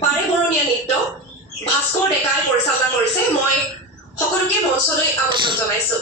পাৰে বৰণীয়া নৃত্য ভাস্কৰ ডেকাই পৰিচালনা কৰিছে মই সকলোকে মঞ্চলৈ আমন্ত্ৰণ জনাইছো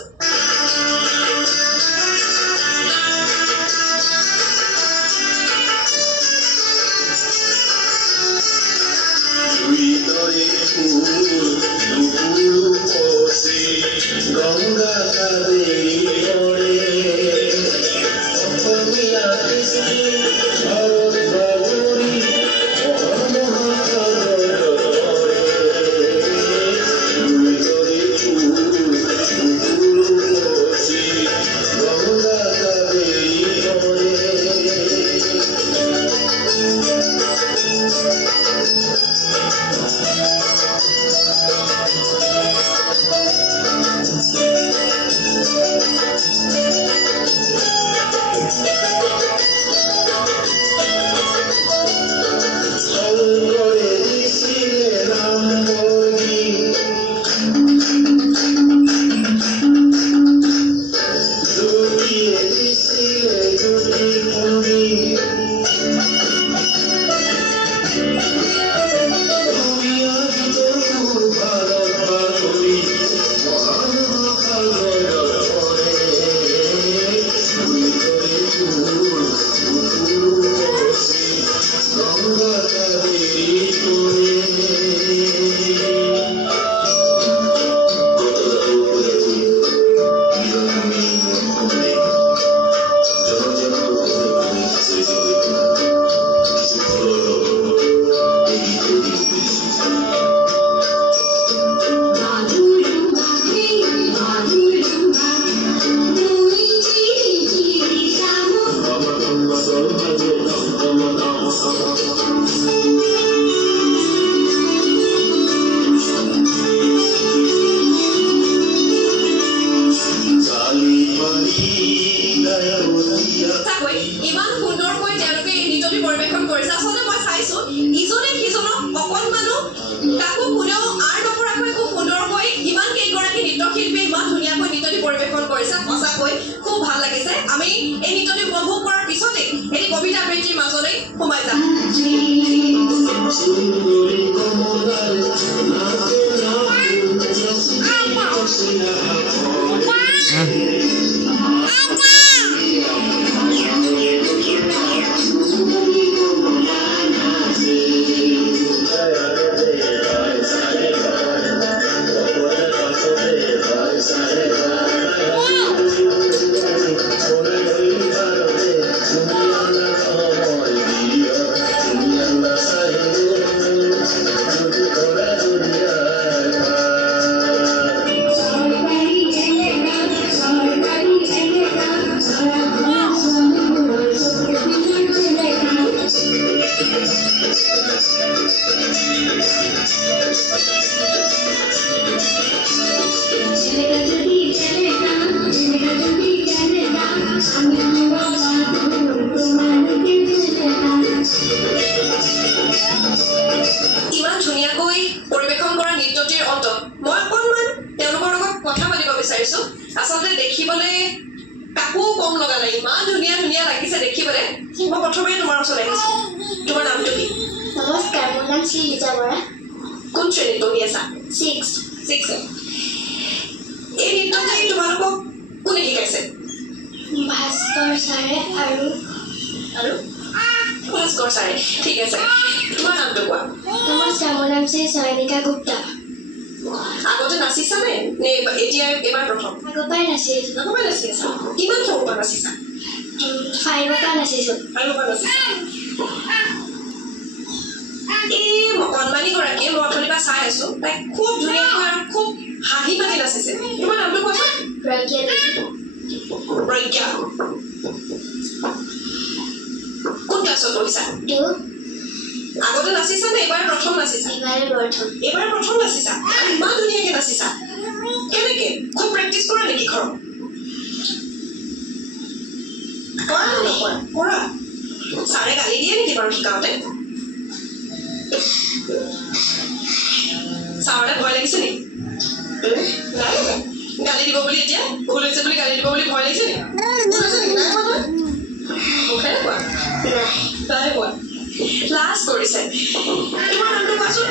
Last কৰিছে তোমাৰ নামটো কোৱাচোন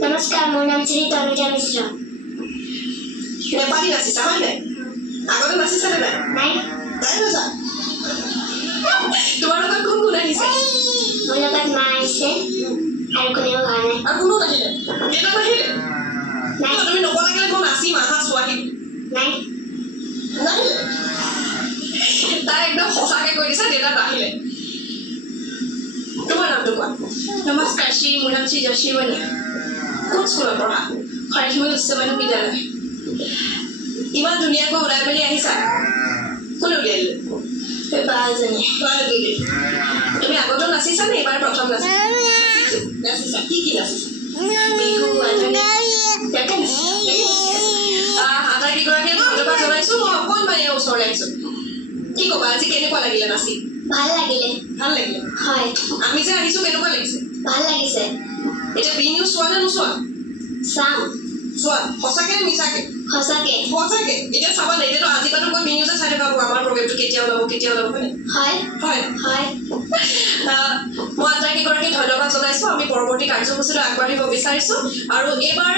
নমস্কাৰ মোৰ নাম শ্ৰী তনুজা মিশ্ৰ নেপালী নাচিছা হয় নাই আগতে নাচিছানে নাই নাই নাই নাচা তোমাৰ লগত কোন কোন আহিছে মোৰ লগত মা আহিছে আৰু কোনেও অহা নাই আৰু কোনো নাহিলে দেউতা নাহিলে নাই তুমি নকব লাগিলে মই নাচিম আহা চোৱাহি নাই নাহিলে তাই একদম সঁচাকে কৈ দিছে দেউতা নাহিলে তোমাৰ নামটো কোৱা নমস্কাৰ শ্ৰী মোৰ নাম শ্ৰী যশীমণি কোন স্কুলত পঢ়া খৰাশিমল উচ্চ মাধ্যমিক বিদ্যালয় ইমান ধুনীয়াকৈ ওলাই মেলি আহিছা কোনে উলিয়াই দিলে বা এজনীয়ে তুমি আগতো নাচিছা নে এইবাৰ প্ৰথম নাচিছা কি কি নাচিছা বিহু আধুনিক আটাইকেইগৰাকীয়ে ধন্যবাদ জনাইছো মই অকণমান ইয়াৰ ওচৰলৈ আহিছো কি ক'বা আজি কেনেকুৱা লাগিলে নাচি ভাল লাগিলে ভাল লাগিলে হয় আমি যে আহিছো কেনেকুৱা লাগিছে ভাল লাগিছে এতিয়া বি নিউজ চোৱা নে নোচোৱা চাওঁ চোৱা সঁচাকে নে মিছাকে সঁচাকে সঁচাকে এতিয়া চাবা নাই এতিয়াতো আজি পৰা মই বি নিউজে চাই থকা আমাৰ প্ৰগ্ৰেমটো কেতিয়া ওলাব হয়নে হয় হয় হয় মই আটাইকেইগৰাকীক ধন্যবাদ জনাইছো আমি পৰৱৰ্তী কাৰ্যসূচীলৈ আগবাঢ়িব বিচাৰিছো আৰু এইবাৰ